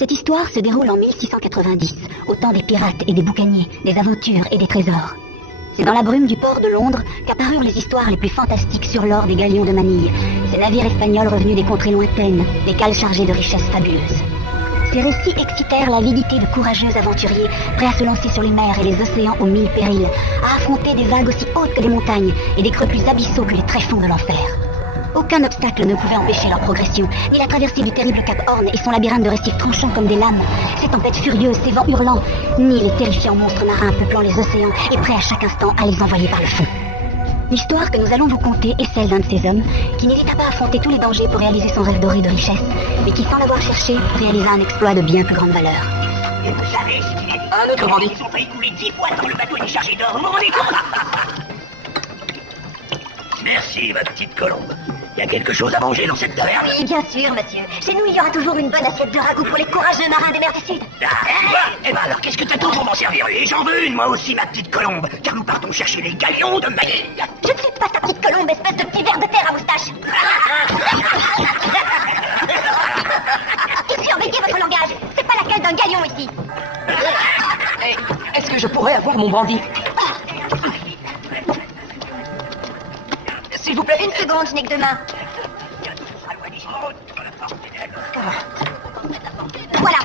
Cette histoire se déroule en 1690, au temps des pirates et des boucaniers, des aventures et des trésors. C'est dans la brume du port de Londres qu'apparurent les histoires les plus fantastiques sur l'or des galions de Manille, ces navires espagnols revenus des contrées lointaines, des cales chargées de richesses fabuleuses. Ces récits excitèrent l'avidité de courageux aventuriers, prêts à se lancer sur les mers et les océans aux mille périls, à affronter des vagues aussi hautes que les montagnes et des creux plus abyssaux que les tréfonds de l'enfer. Aucun obstacle ne pouvait empêcher leur progression, ni la traversée du terrible Cap Horn et son labyrinthe de récifs tranchants comme des lames, ces tempêtes furieuses, ces vents hurlants, ni les terrifiants monstres marins peuplant les océans et prêts à chaque instant à les envoyer par le fond. L'histoire que nous allons vous conter est celle d'un de ces hommes qui n'hésita pas à affronter tous les dangers pour réaliser son rêve doré de richesse, mais qui, sans l'avoir cherché, réalisa un exploit de bien plus grande valeur. Et vous savez ce qu'il a dit? Un autre bandit. Ils ont failli couler 10 fois tant le bateau était chargé d'or, vous vous rendez compte? Merci, ma petite colombe. Il y a quelque chose à manger dans cette taverne? Oui, bien sûr, monsieur. Chez nous, il y aura toujours une bonne assiette de ragoût pour les courageux marins des mers du Sud. Ah, eh ben alors, qu'est-ce que t'attends pour m'en servir? Et j'en veux une, moi aussi, ma petite colombe, car nous partons chercher les galions de Manille. Je ne suis pas ta petite colombe, espèce de petit ver de terre à moustache. Surveillez votre langage. C'est pas la cale d'un galion ici. Hey, est-ce que je pourrais avoir mon bandit? S'il vous plaît. Une seconde, je n'ai que deux mains. Voilà.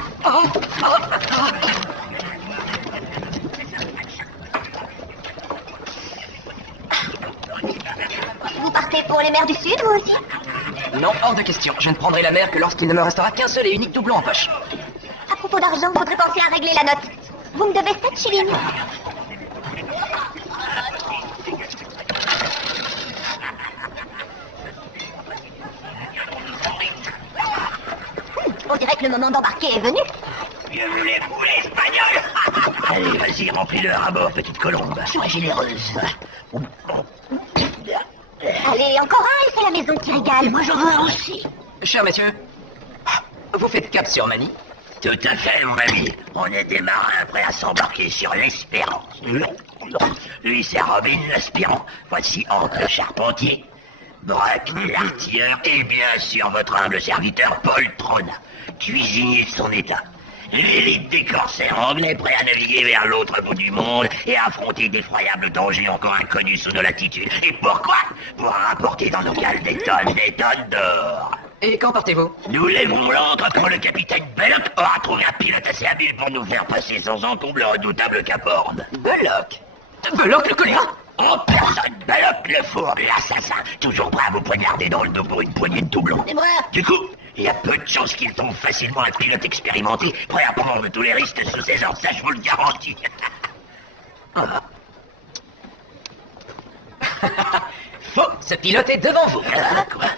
Vous partez pour les mers du Sud, vous aussi? Non, hors de question. Je ne prendrai la mer que lorsqu'il ne me restera qu'un seul et unique doublon en poche. À propos d'argent, faudrait penser à régler la note. Vous me devez 7 shillings. On dirait que le moment d'embarquer est venu. Mieux vous les poules espagnols. Allez, vas-y, remplis-leur à bord, petite colombe. Sois généreuse. Allez, encore un, et c'est la maison qui régale. Moi, j'en veux un aussi. Cher messieurs, vous faites cap sur Manille? Tout à fait, mon ami. On est des marins prêts à s'embarquer sur l'Espérance. Lui, c'est Robin l'aspirant. Voici Hank le charpentier, Brock l'artilleur et bien sûr votre humble serviteur Paul Trona, cuisinier de son état. L'élite des corsaires anglais prêts à naviguer vers l'autre bout du monde et affronter d'effroyables dangers encore inconnus sous nos latitudes. Et pourquoi? Pour rapporter dans nos cales des tonnes d'or. Et quand partez-vous? Nous lèverons l'ancre quand le capitaine Belloc aura trouvé un pilote assez habile pour nous faire passer sans encombre le redoutable Cap Horn. Belloc? Belloc le choléra? En personne, Belloc le fourbe, l'assassin, toujours prêt à vous poignarder dans le dos pour une poignée de doublons. C'est moi. Du coup, il y a peu de chances qu'il tombe facilement un pilote expérimenté, prêt à prendre tous les risques sous ses ordres, ça je vous le garantis. Faut se piloter devant vous. Ah, quoi?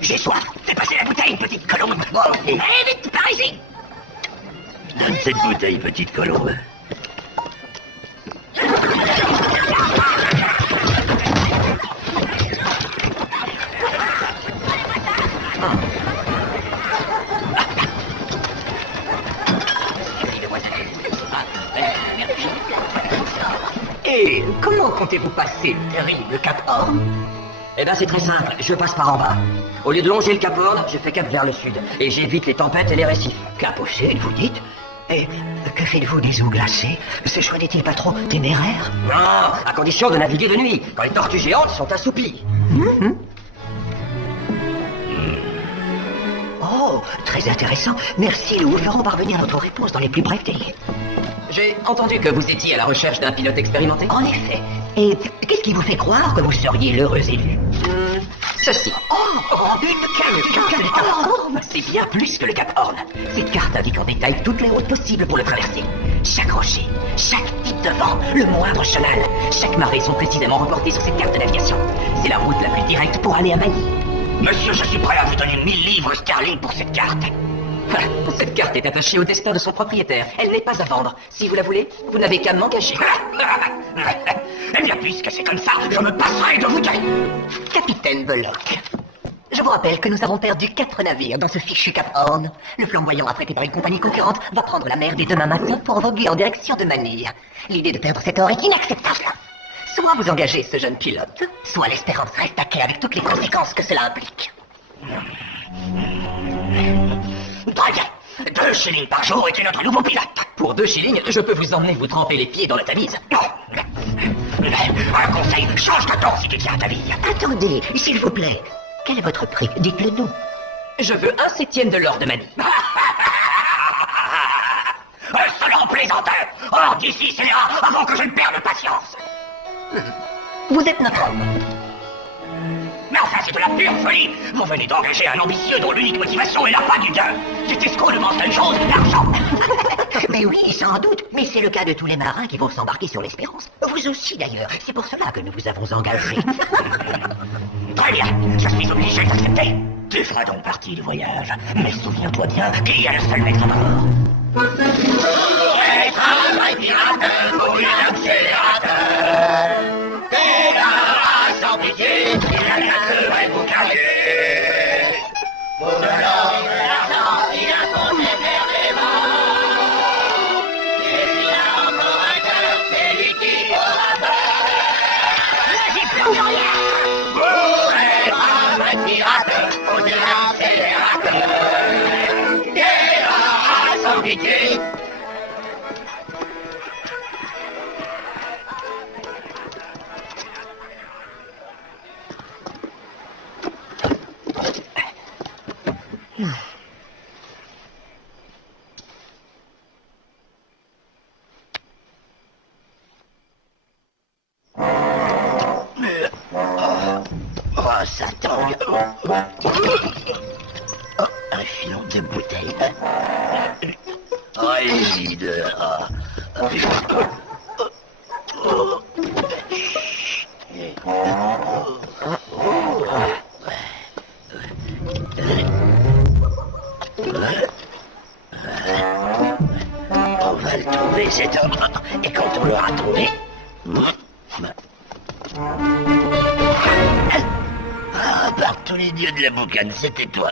J'ai soif. Fais passer la bouteille, petite colombe. Allez, vite, par ici. Donne cette bouteille, petite colombe. Et comment comptez-vous passer le terrible Cap Horn? Eh ben c'est très simple, je passe par en bas. Au lieu de longer le Cap Horn, je fais cap vers le sud. Et j'évite les tempêtes et les récifs. Cap au sud, vous dites? Et que faites-vous des eaux glacées? Ce choix n'est-il pas trop téméraire? Non, à condition de naviguer de nuit, quand les tortues géantes sont assoupies. Oh, très intéressant. Merci, nous vous ferons parvenir notre réponse dans les plus brefs délais. J'ai entendu que vous étiez à la recherche d'un pilote expérimenté. En effet. Et qu'est-ce qui vous fait croire que vous seriez l'heureux élu? Ceci. Cap Horn! C'est bien plus que le Cap Horn. Cette carte indique en détail toutes les routes possibles pour le traverser. Chaque rocher, chaque type de vent, le moindre chenal, chaque marée sont précisément reportées sur cette carte de navigation. C'est la route la plus directe pour aller à Manille. Monsieur, je suis prêt à vous donner 1000 livres sterling pour cette carte. Cette carte est attachée au destin de son propriétaire. Elle n'est pas à vendre. Si vous la voulez, vous n'avez qu'à m'engager. Eh bien, puisque c'est comme ça, je me passerai de vous dire. Capitaine Belloc, je vous rappelle que nous avons perdu 4 navires dans ce fichu Cap Horn. Le flamboyant affrété par une compagnie concurrente va prendre la mer dès demain matin pour voguer en direction de Manille. L'idée de perdre cet or est inacceptable. Soit vous engagez ce jeune pilote, soit l'Espérance reste à quai avec toutes les conséquences que cela implique. Très bien. 2 shillings par jour et tu es notre nouveau pilote. Pour 2 shillings, je peux vous emmener vous tremper les pieds dans la Tamise. Non. Un conseil, change de ton si tu tiens à ta vie. Attendez, s'il vous plaît. Quel est votre prix? Dites-le nous. Je veux 1/7 de l'or de Mani. Un selon plaisanteur. Hors d'ici, c'est là, avant que je ne perde patience. Vous êtes notre homme. Mais enfin, c'est de la pure folie. Vous venez d'engager un ambitieux dont l'unique motivation est la fin du gain. Cet escroc ne mange qu'une chose, l'argent. Mais oui, sans doute. Mais c'est le cas de tous les marins qui vont s'embarquer sur l'Espérance. Vous aussi, d'ailleurs. C'est pour cela que nous vous avons engagé. Très bien, je suis obligé d'accepter. Tu feras donc partie du voyage. Mais souviens-toi bien qui est le seul maître à bord. Sans pitié, il y a rien que vous cacher. Pour de l'or et de l'argent, il a compté vers les morts. Et s'il a encore un cœur, c'est lui qui aura peur. J'y peux plus rien. Pour être un vrai pirate, au-delà des pirates. Guerre sans pitié. Oh, ça tangue. Oh, un filon de bouteille. Rigide. On va le trouver, cet homme. Et quand on l'aura trouvé... Ah, par tous les dieux de la boucane, c'était toi.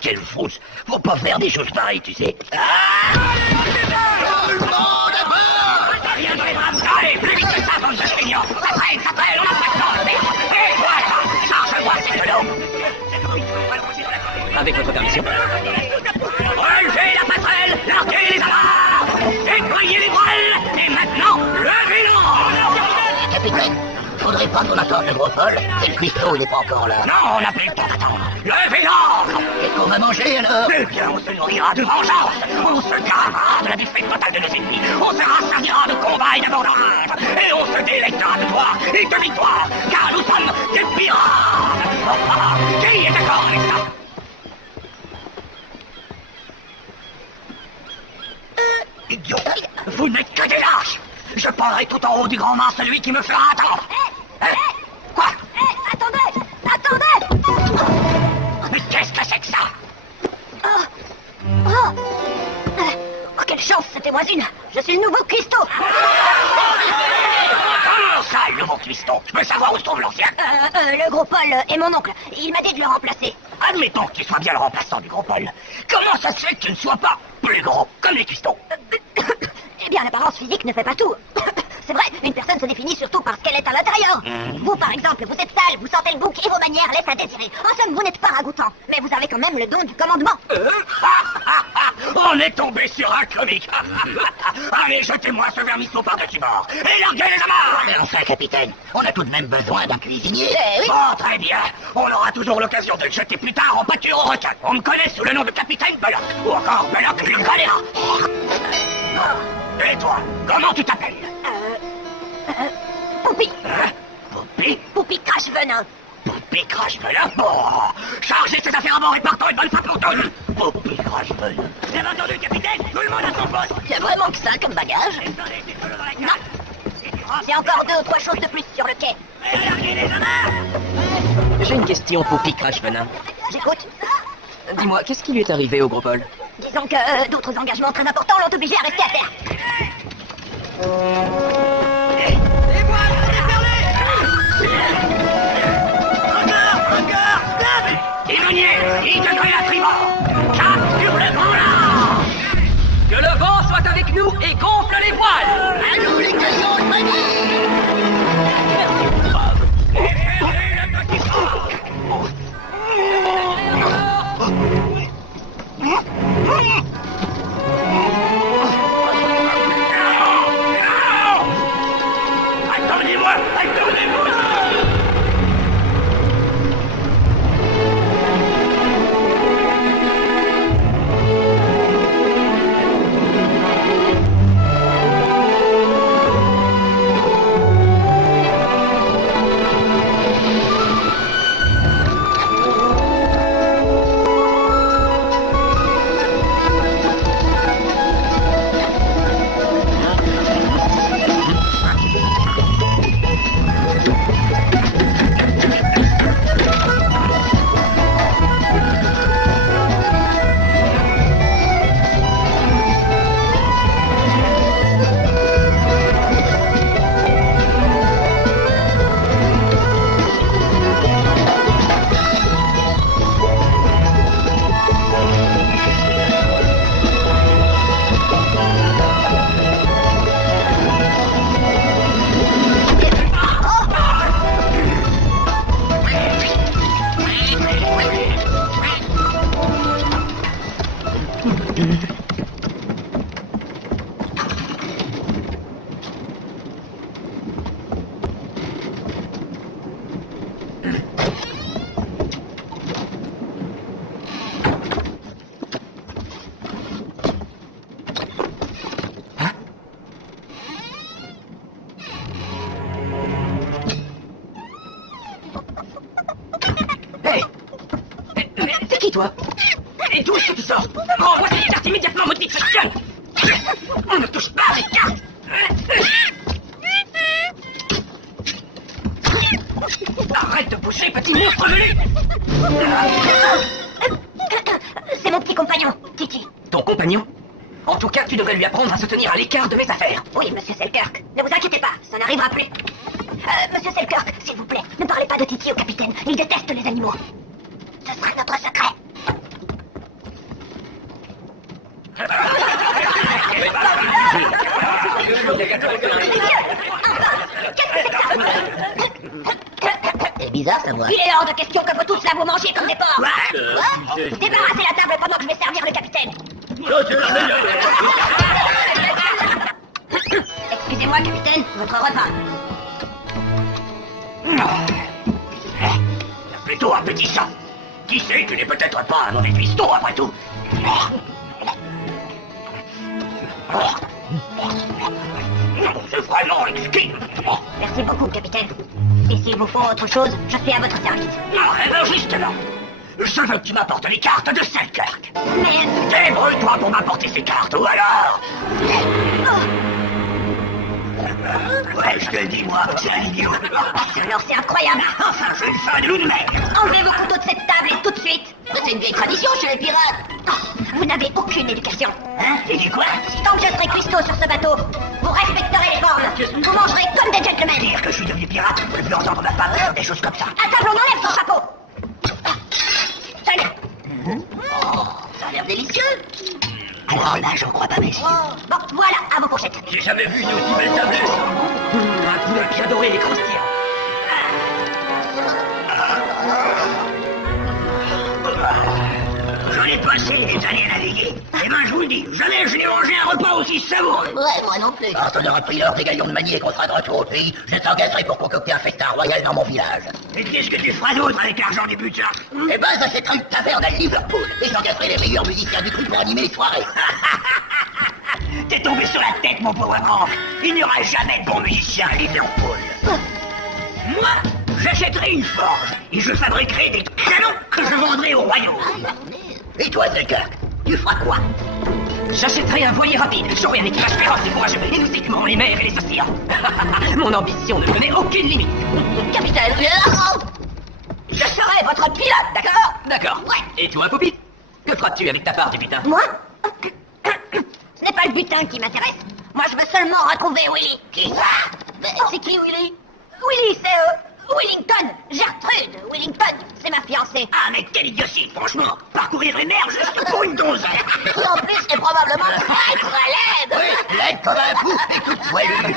Quelle frousse. Faut pas faire des choses pareilles, tu sais. Ah, tout le monde à bord. Rien dans les bras. Allez, plus vite que ça, bande de feignants. Après, on a pas de temps. Et voilà, charge-moi, c'est de l'eau. Avec votre permission. Relevez la passerelle, larguez les amarres, déployez les voiles, et maintenant, levez-la. Capitaine, faudrait pas qu'on attende le gros Paul. Et le cuistot, il n'est pas encore là. Non, on n'a plus le temps d'attendre. Levez l'ancre. Qu'est-ce qu'on va manger, alors? Eh bien, on se nourrira de vengeance. On se gravera de la défaite totale de nos ennemis. On se rassasiera de combats et d'abondance. Et on se délectera de gloire et de victoire. Car nous sommes des pirates. Qui est d'accord avec ça? Idiot. Vous n'êtes que des lâches. Je parlerai tout en haut du grand mât celui qui me fera attendre. Quoi? Attendez! Attendez! Mais qu'est-ce que c'est que ça? Oh, quelle chance, c'était moi une! Je suis le nouveau cuistot! Comment ça, le nouveau cuistot? Je veux savoir où se trouve l'ancien. Le gros Paul est mon oncle. Il m'a dit de le remplacer. Admettons qu'il soit bien le remplaçant du gros Paul. Comment ça se fait que tu ne sois pas plus gros comme les cuistots? Eh bien, l'apparence physique ne fait pas tout. C'est vrai, une personne se définit surtout par ce qu'elle est à l'intérieur. Vous, par exemple, vous êtes sale, vous sentez le bouc et vos manières laissent à désirer. En somme, vous n'êtes pas ragoûtant, mais vous avez quand même le don du commandement. On est tombé sur un comique. Allez, jetez-moi ce vermisseau par-dessus bord et larguez les amarres. Mais enfin, capitaine, on a tout de même besoin d'un cuisinier. Oui. Bon, très bien. On aura toujours l'occasion de le jeter plus tard en pâture au requin. On me connaît sous le nom de Capitaine Belloc. Ou encore Belloc le Galéra. Et toi, comment tu t'appelles? Poupi. Hein? Poupée? Poupi crache-venin. Poupée crache-venin? Oh, chargez ces affaires à bord et partons une bonne fois pour toutes. Poupée crache-venin. Vous avez entendu, capitaine? Tout le monde à son poste. Il y a vraiment que ça comme bagage? Non. J'ai encore 2 ou 3 choses de plus sur le quai. J'ai une question pour Picrache Venin. J'écoute. Dis-moi, qu'est-ce qui lui est arrivé au gros Paul? Disons que d'autres engagements très importants l'ont obligé à rester à terre. Timonier, il devrait à tribord. Cap sur le grand large. Que le vent soit avec nous et gonfle les voiles. À nous, les gaillons de Mani! Et fermez le petit port. C'est qui, toi? Et d'où est-ce que tu sors? Rends-moi tes cartes immédiatement, maudite gueule! On ne touche pas à mes cartes! Arrête de bouger, petit monstre velu! C'est mon petit compagnon, Titi. Ton compagnon? En tout cas, tu devrais lui apprendre à se tenir à l'écart de mes affaires. Oui, monsieur Selkirk. Ne vous inquiétez pas, ça n'arrivera plus. Monsieur Selkirk, s'il vous plaît, ne parlez pas de Titi au capitaine. Il déteste les animaux. Ce sera notre secret. C'est bizarre, ça, moi. Il est hors de question que vous tous là vous mangiez comme des porcs. Quoi? Débarrassez la table pendant que je vais servir le capitaine. Excusez-moi, capitaine, votre repas. Plutôt appétissant. Qui sait, tu n'es peut-être pas un mauvais piston, après tout. C'est vraiment exquis. Merci beaucoup, capitaine. Et s'il vous faut autre chose, je suis à votre service. Eh ben justement, je veux que tu m'apportes les cartes de Selkirk. Mais... Débrouille-toi pour m'apporter ces cartes, ou alors... Ouais, je te le dis, moi, c'est un idiot. Alors c'est incroyable. Enfin, je une fin de loup de mer. Enlevez vos couteaux de cette table et tout de suite. C'est une vieille tradition chez les pirates. Oh, vous n'avez aucune éducation. Hein? Et dis quoi? Tant que je serai cuistot sur ce bateau, vous respecterez les formes. Vous mangerez comme des gentlemen. Dire que je suis devenu pirate, je ne veux plus entendre ma femme, des choses comme ça. À table, on enlève son chapeau. Tenez. Ça a l'air délicieux. Alors là, j'en crois pas, messieurs. Bon, voilà, à vos fourchettes. J'ai jamais vu une aussi belle tablette. Un poulet bien doré et croustillant. J'en ai passé des années à naviguer. Et ben, je vous le dis, jamais je n'ai mangé un repas aussi savoureux. Ouais, moi non plus. Quand on aura pris l'heure des galions de manier et qu'on sera de retour au pays, je t'engagerai pour concocter un festin royal dans mon village. Et qu'est-ce que tu feras d'autre avec l'argent du butin? Eh ben, j'achèterai une taverne à Liverpool et j'engagerai les meilleurs musiciens du cru pour animer les soirées. T'es tombé sur la tête, mon pauvre Franck. Il n'y aura jamais de bons musiciens à Liverpool. Moi, j'achèterai une forge et je fabriquerai des canons que je vendrai au royaume. Et toi, Selkirk, tu feras quoi? J'achèterai un voilier rapide, jouer avec l'équipage féroce et courageux, et nous sécumerons les mers et les océans. Mon ambition ne connaît aucune limite. Capitaine, Je serai votre pilote, d'accord? D'accord. Ouais. Et toi, Poupie? Que feras-tu avec ta part du butin? Moi? Ce n'est pas le butin qui m'intéresse. Moi, je veux seulement retrouver Willy. Qui ça? Mais c'est qui, Willy? Willy, c'est Willington. Gertrude Willington, c'est ma fiancée. Ah, mais quelle idiotie, franchement. Parcourir les mers juste pour une donzelle. Et en plus, c'est probablement très laide. Oui, laide comme un fou et toute poilue.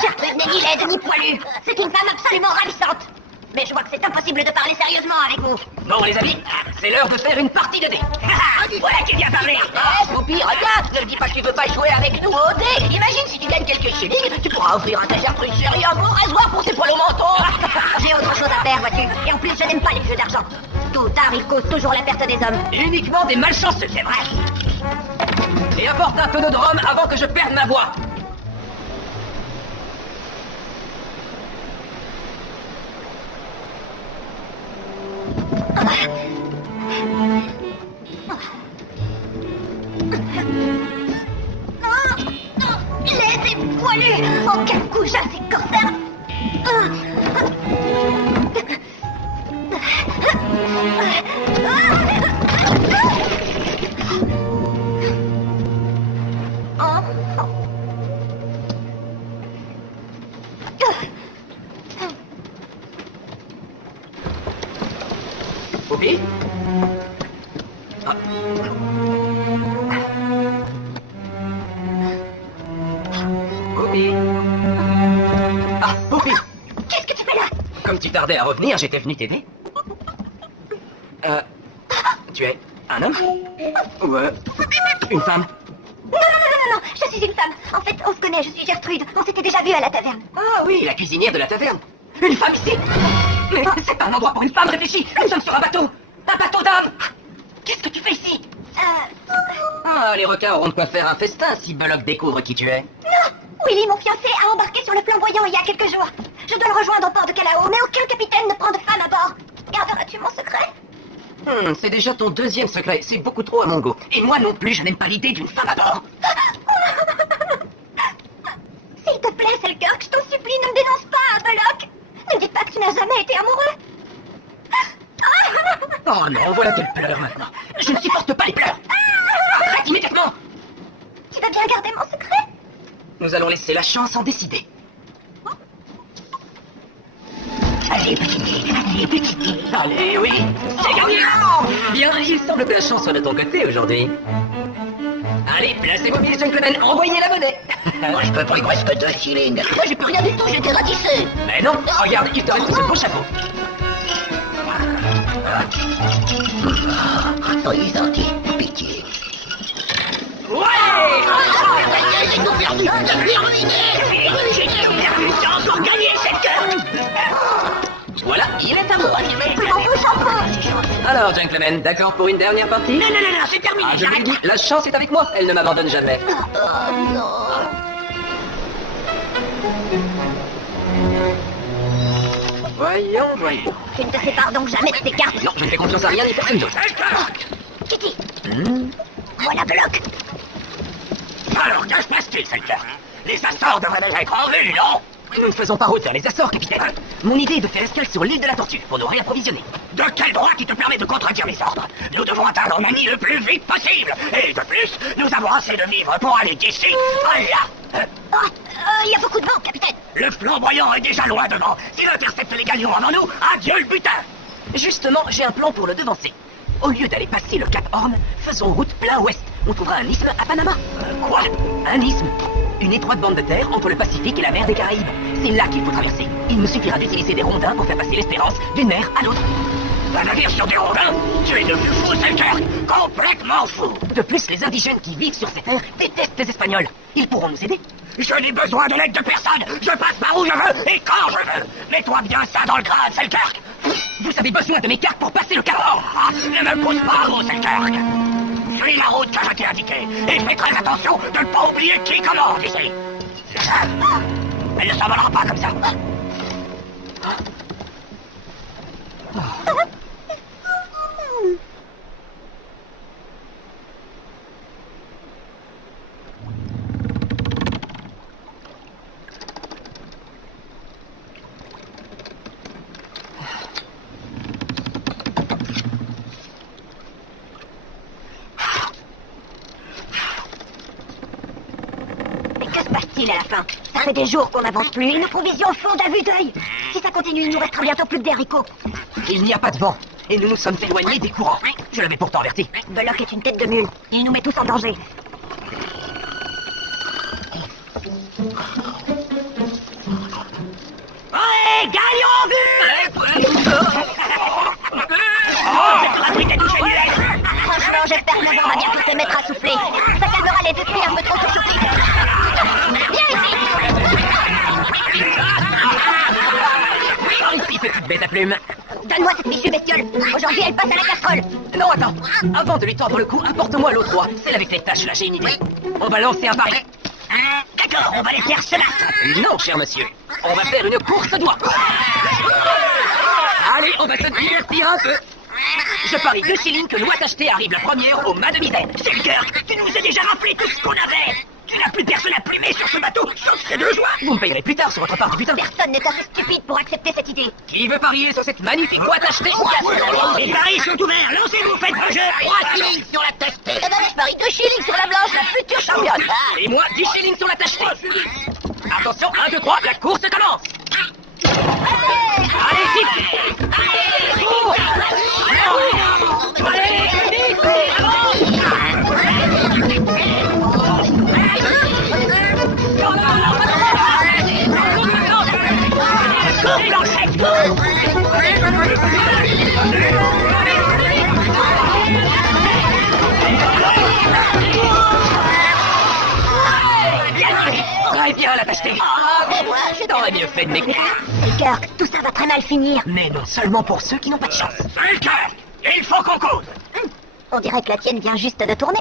Gertrude n'est ni laide ni poilue. C'est une femme absolument ravissante. Mais je vois que c'est impossible de parler sérieusement avec vous. Bon, les amis, c'est l'heure de faire une partie de dés. Voilà qui vient parler. Eh, Poupie, regarde, ne me dis pas que tu veux pas jouer avec nous au dé. Imagine si tu gagnes quelques shillings, tu pourras offrir à ta Gertrude chérie un beau rasoir pour ses poils au menton. J'ai autre chose à faire, vois-tu. Et en plus, je n'aime pas les jeux d'argent. Tôt ou tard, il cause toujours la perte des hommes. Uniquement des malchanceux, c'est vrai. Et apporte un peu de rhum avant que je perde ma voix. Laide et poilue. Oh, quel coup j'ai ces corsaires. Poupie? Ah. Poupie? Ah, Poupie! Qu'est-ce que tu fais là? Comme tu tardais à revenir, j'étais venu t'aider. Tu es Un homme? Ou une femme? Non, je suis une femme. En fait, on se connaît, je suis Gertrude. On s'était déjà vu à la taverne. Ah oui, la cuisinière de la taverne. Une femme ici? Mais c'est pas un endroit pour une femme, réfléchis. Nous sommes sur un bateau d'hommes. Qu'est-ce que tu fais ici? Ah, les requins auront de quoi faire un festin si Belloc découvre qui tu es. Non, Willy, mon fiancé, a embarqué sur le flamboyant il y a quelques jours. Je dois le rejoindre au port de Calao, mais aucun capitaine ne prend de femme à bord. Garderas-tu mon secret? C'est déjà ton deuxième secret. C'est beaucoup trop à mon goût. Et moi non plus, je n'aime pas l'idée d'une femme à bord. S'il te plaît, Selkirk, je t'en supplie, ne me dénonce pas, Belloc. Ne me dis pas que tu n'as jamais été amoureux. Oh non, voilà tes pleurs maintenant. Je ne supporte pas les pleurs. Arrête immédiatement. Tu vas bien garder mon secret? Nous allons laisser la chance en décider. Allez, petit. Allez, oui, j'ai gagné. Bien, il semble que la chance soit de ton côté aujourd'hui. Allez, placez vos billets, gentlemen, envoyez la monnaie. Moi, je peux pas, il me reste que 2 shillings. Moi, j'ai plus rien du tout, j'étais ratissé. Mais non, regarde, il te reste ce beau chapeau. Soyez gentil, pitié. Ouais! J'ai tout perdu, j'ai perdu, j'ai encore gagné cette carte. Voilà, il est à moi. Mon beau chapeau. Alors, gentlemen, d'accord pour une dernière partie? Non, c'est terminé, Ah, je vous le j'arrête. dis, la chance est avec moi, elle ne m'abandonne jamais. Voyons. Tu ne te sépares donc jamais de tes cartes. Non, je ne fais confiance à rien ni personne d'autre. Kitty. Voilà Belloc. Alors, que se passe-t-il, Selkirk? Les Açores devraient déjà être en vue, non? Nous ne faisons pas route vers les Açores, capitaine. Mon idée est de faire escale sur l'île de la Tortue pour nous réapprovisionner. De quel droit qui te permet de contredire mes ordres? Nous devons atteindre Manille le plus vite possible. Et de plus, nous avons assez de vivres pour aller d'ici à là. Il y a beaucoup de vent, capitaine. Le flamboyant est déjà loin devant. S'il intercepte les galions avant nous, adieu le butin. Justement, j'ai un plan pour le devancer. Au lieu d'aller passer le Cap Horn, faisons route plein ouest. On trouvera un isthme à Panama. Quoi? Un isthme. Une étroite bande de terre entre le Pacifique et la mer des Caraïbes. C'est là qu'il faut traverser. Il me suffira d'utiliser des rondins pour faire passer l'Espérance d'une mer à l'autre. Un navire sur des rondins? Tu es devenu fou, Selkirk. Complètement fou. De plus, les indigènes qui vivent sur ces terres détestent les Espagnols. Ils pourront nous aider. Je n'ai besoin de l'aide de personne. Je passe par où je veux et quand je veux. Mets-toi bien ça dans le crâne, Selkirk. Vous avez besoin de mes cartes pour passer le Cap Horn. Ah, ne me pousse pas, gros Selkirk. Suis la route que je t'ai indiquée et fais très attention de ne pas oublier qui commande ici. Elle ne s'envolera pas comme ça. Mais que se passe-t-il à la fin? Ça fait des jours qu'on n'avance plus et nos provisions fondent à vue d'œil. Si ça continue, il nous restera bientôt plus que des haricots. Il n'y a pas de vent. Et nous nous sommes éloignés des courants. Je l'avais pourtant averti. Belloc est une tête de mule. Il nous met tous en danger. Ouais, galion en vue! Franchement, j'espère que Maman va bientôt se mettre à souffler. Ça calmera les esprits un peu trop surchauffés. Viens ici! Ici, petite bête à plumes. Donne-moi cette fichue bestiole. Aujourd'hui, elle passe à la casserole. Non, attends. Avant de lui tordre le cou, apporte-moi l'autre doigt. Celle avec les taches, là, j'ai une idée. On va lancer un pari. D'accord, on va les faire cela. Non, cher monsieur. On va faire une course de doigts. Allez, on va se divertir un peu. Je parie 2 shillings que l'ouate achetée arrive la première au mât de misaine. Selkirk, tu nous as déjà rappelé tout ce qu'on avait. Tu n'as plus personne à plumer sur ce bateau, sauf ces 2 joies. Vous me payerez plus tard sur votre part du butin. Personne n'est assez stupide pour accepter cette idée. Qui veut parier sur cette magnifique ouate achetée? Les paris sont ouverts, lancez-vous, faites vos jeux. 3 shillings sur la tête. Eh ben, je parie 2 shillings sur la blanche, la future championne. Et moi, 10 shillings sur la tachetée. Attention, 1, 2, 3, la course commence. Allez, vite. Cours. Allez, vite. moi, je T'aurais mieux fait de m'écrire. Selkirk, tout ça va très mal finir. Mais non seulement pour ceux qui n'ont pas de chance. Selkirk, il faut qu'on cause. On dirait que la tienne vient juste de tourner.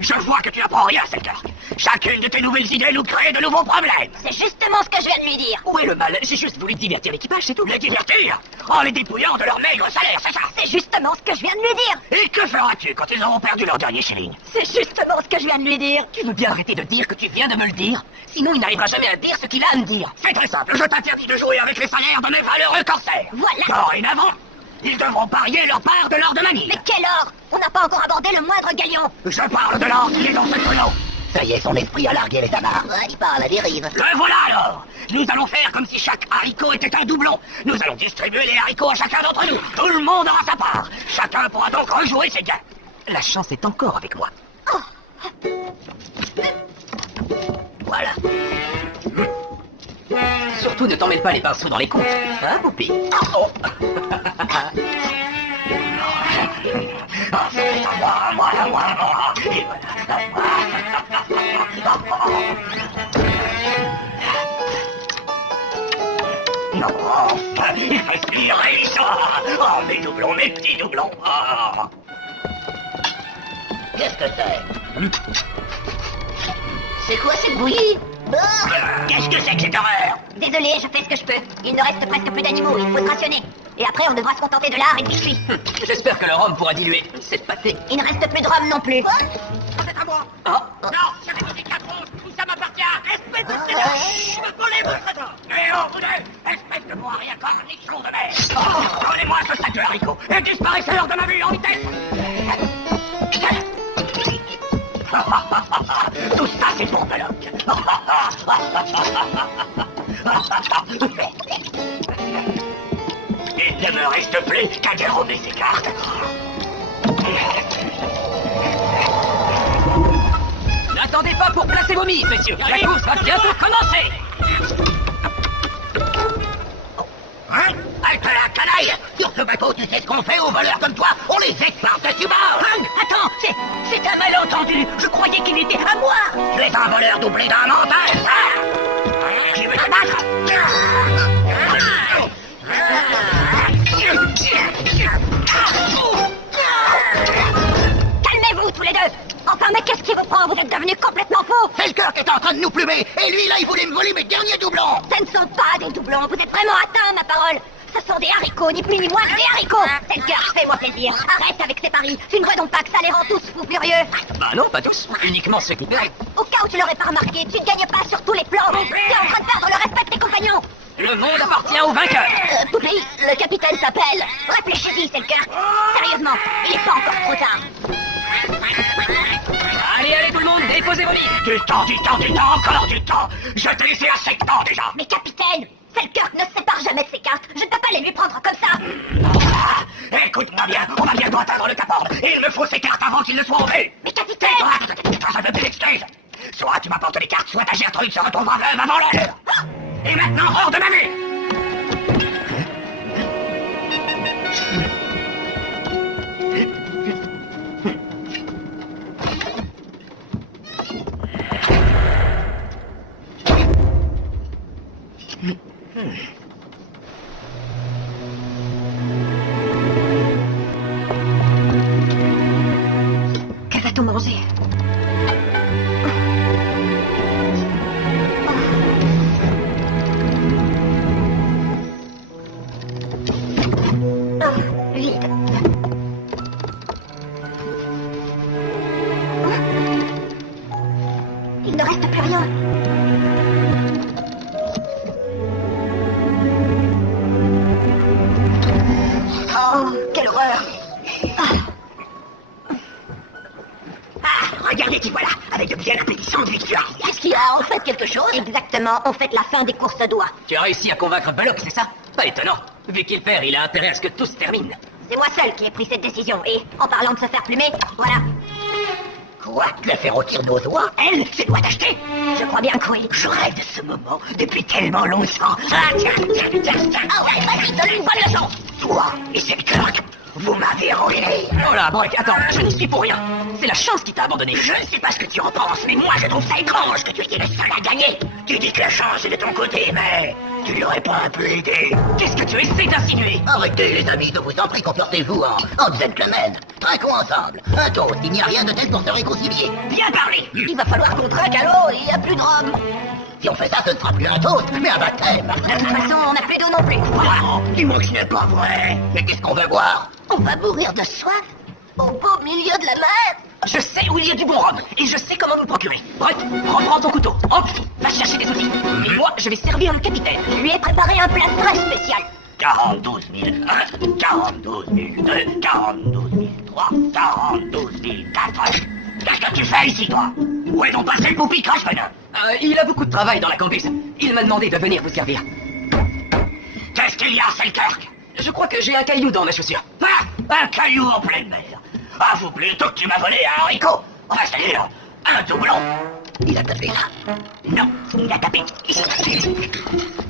Je vois que tu n'apprends rien, Selkirk. Chacune de tes nouvelles idées nous crée de nouveaux problèmes. C'est justement ce que je viens de lui dire. Où est le mal? J'ai juste voulu divertir l'équipage, c'est tout. Les divertir en les dépouillant de leur maigre salaire, c'est ça? C'est justement ce que je viens de lui dire. Et que feras-tu quand ils auront perdu leur dernier shilling? C'est justement ce que je viens de lui dire. Tu veux bien arrêter de dire que tu viens de me le dire? Sinon il n'arrivera jamais à dire ce qu'il a à me dire. C'est très simple, je t'interdis de jouer avec les salaires de mes valeureux corsaires. Voilà. Dorénavant, ils devront parier leur part de l'or de Manille. Mais quel or? On n'a pas encore abordé le moindre galion. Je parle de l'or qui est dans ce tonneau. Ça y est, son esprit a largué les amarres. Il part à la dérive. Le voilà alors. Nous allons faire comme si chaque haricot était un doublon. Nous allons distribuer les haricots à chacun d'entre nous. Tout le monde aura sa part. Chacun pourra donc rejouer ses gains. La chance est encore avec moi. Voilà. Surtout ne t'emmêle pas les pinceaux dans les comptes. Hein, Poupée? Oh. C'est à moi. Et voilà. Non, respirez ça. Oh, mes doublons, mes petits doublons. Oh. Qu'est-ce que c'est? C'est quoi cette bouillie? Qu'est-ce que c'est que cette horreur? Désolé, je fais ce que je peux. Il ne reste presque plus d'animaux, il faut se rationner. Et après, on devra se contenter de l'art et du fruit. J'espère que le rhum pourra diluer cette pâté. Il ne reste plus de rhum non plus. C'est à moi. Oh. Non, j'avais dit 4 autres. Tout ça m'appartient. Espèce de seigneur. Je me volais mon trésor. Et oh, vous deux, espèce de bois rien cornichon de mer. Donnez-moi ce sac de haricots et disparaissez-leur de ma vue en vitesse. Tout ça, c'est pour Belloc. Il ne me reste plus qu'à dérober ces cartes. N'attendez pas pour placer vos mises, messieurs. La course va bientôt commencer. Hein? Halte la canaille! Sur ce bateau, tu sais ce qu'on fait aux voleurs comme toi? On les exparte à bord! Attends, c'est un malentendu. Je croyais qu'il était à moi. Tu es un voleur doublé d'un menteur! Qui veut te battre? Calmez-vous tous les deux. Enfin, mais qu'est-ce qui vous prend? Vous êtes devenus complètement fous. Selkirk est en train de nous plumer! Et lui, là, il voulait me voler mes derniers doublons! Ce ne sont pas des doublons. Vous êtes vraiment atteints, ma parole. Ce sont des haricots, ni plus ni moins que des haricots. Selkirk, fais-moi plaisir. Arrête avec ces paris. Tu ne vois donc pas que ça les rend tous fous furieux? Bah non, pas tous. Uniquement ceux qui perdent. Au cas où tu l'aurais pas remarqué, tu ne gagnes pas sur tous les plans. Tu es en train de perdre le respect de tes compagnons. Le monde appartient aux vainqueurs. Poupée, le capitaine s'appelle. Réfléchis-y, Selkirk. Sérieusement, il est pas encore trop tard. Allez, allez tout le monde, déposez vos livres. Du temps, encore du temps! Je t'ai laissé assez de temps déjà! Mais capitaine, Selkirk ne se sépare jamais de ses cartes. Je ne peux pas les lui prendre comme ça. Écoute-moi bien, on va bientôt atteindre le Cap Horn, et il me faut ces cartes avant qu'il ne soit en vue! Mais capitaine! Je ne veux plus d'excuses! Soit tu m'apportes les cartes, soit ta Gertrude se retrouvera veuve avant l'heure! Et maintenant, hors de ma vue! Que va-t-on manger? Vite. Il ne reste plus rien. Oh, quelle horreur! Regardez qui voilà, avec de bien appétissantes victoires! Qu'est-ce qu'il y a? On fait quelque chose? Exactement, on fête la fin des courses de doigts. Tu as réussi à convaincre Belloc, c'est ça? Pas étonnant. Vu qu'il perd, il a intérêt à ce que tout se termine. C'est moi seul qui ai pris cette décision, et en parlant de se faire plumer, voilà. Quoi? Tu la fais rôtir nos doigts? Elle, c'est doigts d'acheter? Je crois bien que oui. Je rêve de ce moment depuis tellement longtemps. Ah, tiens. Ah ouais, vas-y, donne une bonne leçon. Toi et Selkirk, Vous m'avez ruiné. Oh là, Brock, attends, je n'y suis pour rien. C'est la chance qui t'a abandonné. Je ne sais pas ce que tu en penses, mais moi je trouve ça étrange que tu étais le seul à gagner. Tu dis que la chance est de ton côté, mais tu n'aurais pas un peu aidé. Qu'est-ce que tu essaies d'insinuer? Arrêtez, les amis, je vous en prie, comportez-vous en gentlemen. Trinquons ensemble. Un toast, il n'y a rien de tel pour se réconcilier. Bien parlé. Il va falloir qu'on trinque à l'eau, il n'y a plus de rhum. Si on fait ça, ce ne sera plus un toast, mais un baptême. De toute façon, on n'a plus d'eau non plus. Ah, dis-moi que ce n'est pas vrai. Mais qu'est-ce qu'on veut boire? On va mourir de soif au beau milieu de la mer. Je sais où il y a du bon rhum, et je sais comment nous procurer. Bref, reprends ton couteau. Hop, va chercher des outils. Et moi, je vais servir le capitaine. Je lui ai préparé un plat très spécial. 42 001, 42 002, 42 003, 42 004. Qu'est-ce que tu fais ici, toi? Où est donc passé le poupi Crashman? Il a beaucoup de travail dans la campus. Il m'a demandé de venir vous servir. Qu'est-ce qu'il y a, Selkirk? Je crois que j'ai un caillou dans ma chaussure. Ah, un caillou en pleine mer. Avoue plutôt que tu m'as volé un haricot. Enfin, c'est-à-dire, un doublon. Il a tapé là. Non, il a tapé ici.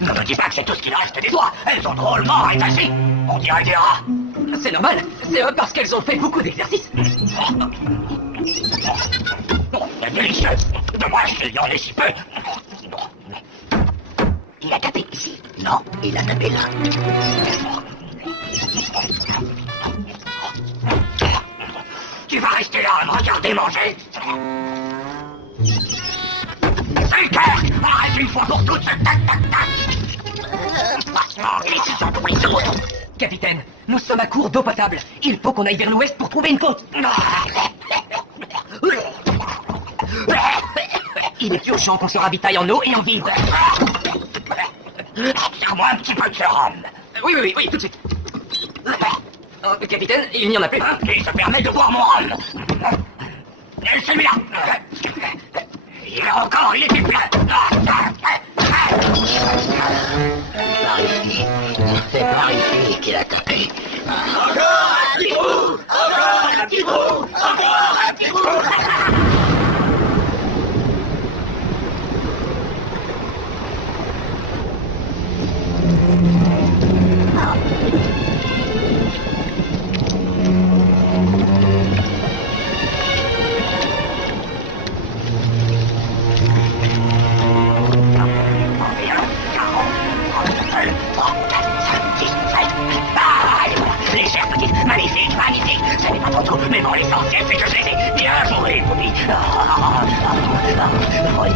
Ne me dis pas que c'est tout ce qu'il reste des doigts. Elles sont drôlement étachées. On dirait des rats. C'est normal, c'est parce qu'elles ont fait beaucoup d'exercices. C'est délicieux. Dommage qu'il y en ait si peu. Il a tapé ici. Non, il a tapé là. Tu vas rester là à me regarder manger? Selkirk, arrête une fois pour toutes ce tac-tac-tac. Capitaine, nous sommes à court d'eau potable. Il faut qu'on aille vers l'ouest pour trouver une côte. Il est urgent qu'on se ravitaille en eau et en vivres. Serre-moi un petit peu de ce rhum. Oui, tout de suite. Capitaine, il n'y en a plus. Qui se permet de boire mon rhum? Et celui-là. Il était plein. Par ici. C'est par ici qu'il a tapé. Encore un petit bout. Encore un petit bout. Encore un petit bout. Magnifique, magnifique. Ce n'est pas pour tout, mais bon, l'essentiel, c'est que je les ai bien bourrés, Bobby. Voyons.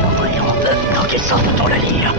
Dans quelle sorte peut-on le lire?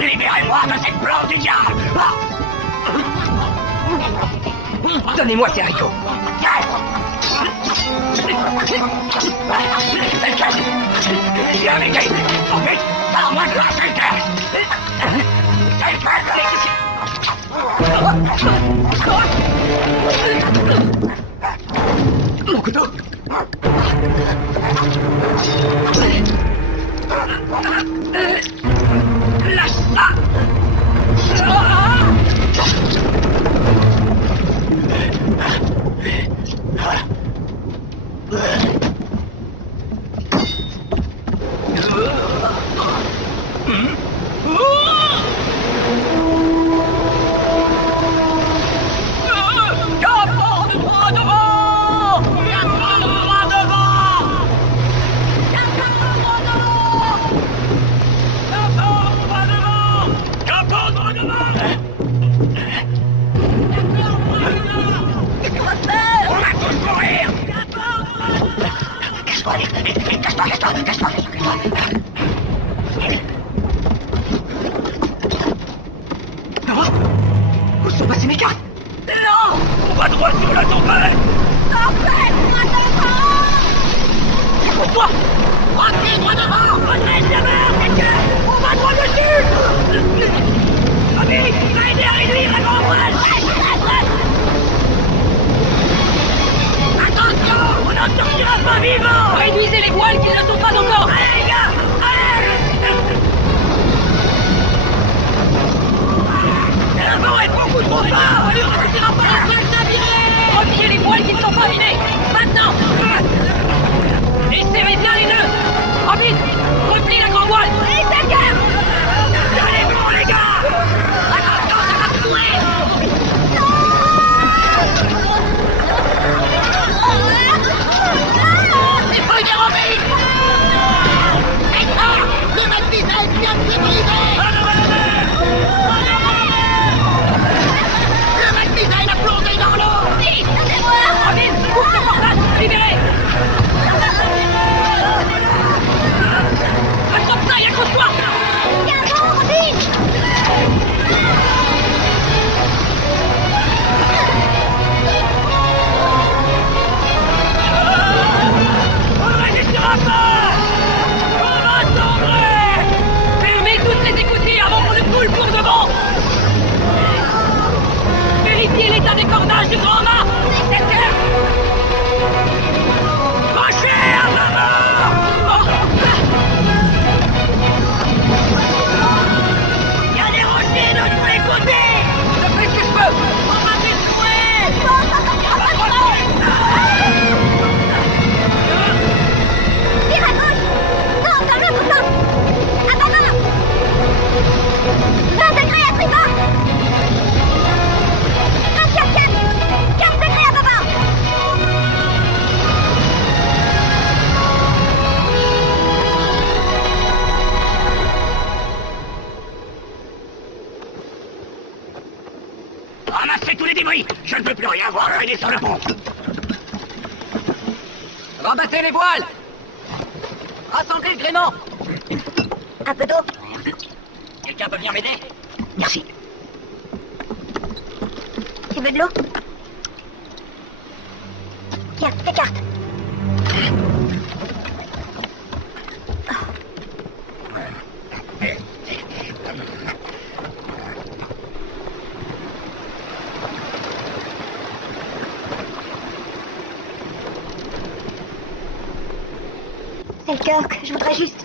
Libérez-moi de cette plante du diable! Donnez-moi ces haricots. Viens, les gars! Vite! Parle-moi de la Selkirk! Mon couteau. Lâche ça! Cache-toi, cache-toi, cache-toi, cache-toi. Où sont passées mes cartes? Non! On va droit sur la tempête! Pourquoi? Revenez droit devant! Redresse la barre, quelqu'un! On va droit dessus! Ami, il va aider à réduire la grande voile! Attention! On n'en sortira pas vivant! Réduisez les voiles qui ne sont pas encore! Allez, les gars! Allez! Le vent est beaucoup trop fort! Allez, on ne sortira pas la voile naviguer! Repliez les voiles qui ne sont pas minées! Maintenant! Et serrez bien les nœuds! Robin, replie la grande voile! Et ta gueule! Allez, bon, les gars! Attention, ça va courir! C'est pas bien, Robin! Le matin vient de s'ébrisé! Le matin a plongé dans l'eau! Vite, c'est-moi! Robin, coupe le portail! Libérez! Accroche-toi et accroche-toi! Tiens-toi, Robin! On ne résistera pas! On va sombrer! Fermez toutes les écoutilles avant qu'on ne coule pour de bon! Vérifiez l'état des cordages du grand mât! Nécessaire! Crochez à maman! Il y a des rochers de tous les côtés! Je fais ce que je peux! On va détruire! Tire à gauche! Non, dans l'autre sens! À bâbord! 20 degrés à tribord! 24, 4 degrés à bâbord! Ramassez tous les débris! Je ne peux plus rien voir, il est sur le pont! Rabattez les voiles! Rassemblez le gréement! Un peu d'eau. Quelqu'un peut venir m'aider? Merci. Tu veux de l'eau? Tiens, tes cartes. C'est le cœur que je voudrais juste.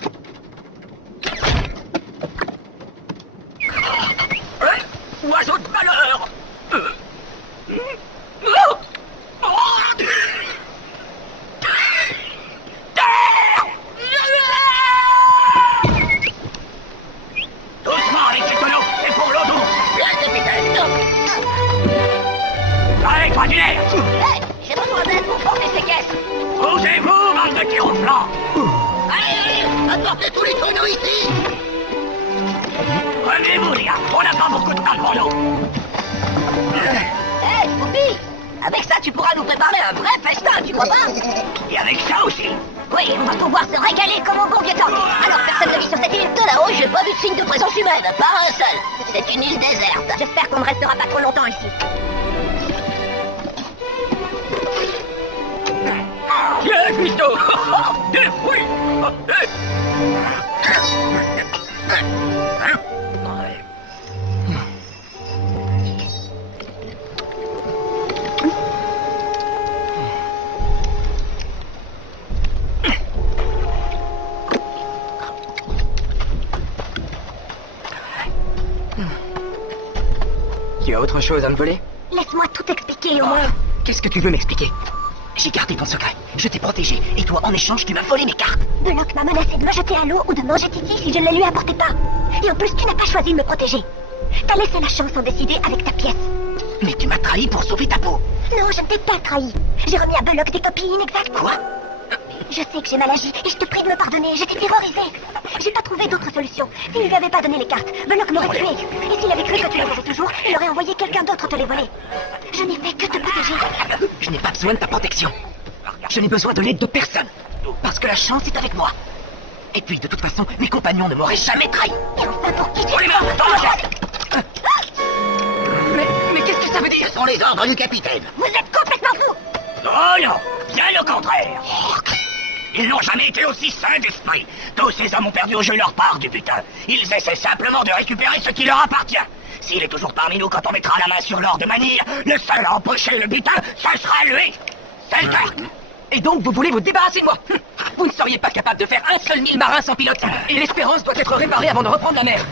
Oiseau de malheur! Doucement avec les tonneaux et pour l'eau douce! Là, capitaine, Allez, continuez! Hey, j'ai besoin d'aide pour porter ces caisses. Posez-vous, bande de tirs au flanc! Allez, apportez tous les tonneaux ici. Revenez-vous, les gars! On n'a pas beaucoup de temps pour nous! Hey, Bobby, avec ça, tu pourras nous préparer un vrai festin, tu crois pas? Et avec ça aussi! Oui, on va pouvoir se régaler comme au bon vieux temps. Alors, personne ne vit sur cette île. De là-haut, j'ai pas vu de signe de présence humaine, pas un seul. C'est une île déserte. J'espère qu'on ne restera pas trop longtemps ici. Yes, Misto! Oui! Tu as autre chose à me voler? Laisse-moi tout expliquer au moins. Qu'est-ce que tu veux m'expliquer? J'ai gardé ton secret, je t'ai protégé, et toi, en échange, tu m'as volé mes cartes. Belloc m'a menacé de me jeter à l'eau ou de manger Titi si je ne la lui apportais pas. Et en plus, tu n'as pas choisi de me protéger. T'as laissé la chance en décider avec ta pièce. Mais tu m'as trahi pour sauver ta peau. Non, je ne t'ai pas trahi. J'ai remis à Belloc des copies inexactes. Quoi? Je sais que j'ai mal agi et je te prie de me pardonner. J'étais terrorisée. J'ai pas trouvé d'autre solution. S'il ne lui avait pas donné les cartes, Belloc m'aurait tué. Et s'il avait cru que tu les avais toujours, il aurait envoyé quelqu'un d'autre te les voler. Je n'ai fait que te protéger. Je n'ai pas besoin de ta protection. Je n'ai besoin de l'aide de personne. Parce que la chance est avec moi. Et puis, de toute façon, mes compagnons ne m'auraient jamais trahi. Pour les mains, dans la tête. Mais qu'est-ce que ça veut dire? Ce sont les ordres du capitaine. Vous êtes complètement fou! Oh non, bien au contraire. Ils n'ont jamais été aussi sains d'esprit. Tous ces hommes ont perdu au jeu leur part du butin. Ils essaient simplement de récupérer ce qui leur appartient. S'il est toujours parmi nous quand on mettra la main sur l'or de Manille, le seul à empocher le butin, ce sera lui. Selkirk. Et donc vous voulez vous débarrasser de moi? Vous ne seriez pas capable de faire un seul mille marin sans pilote. Et l'Espérance doit être réparée avant de reprendre la mer.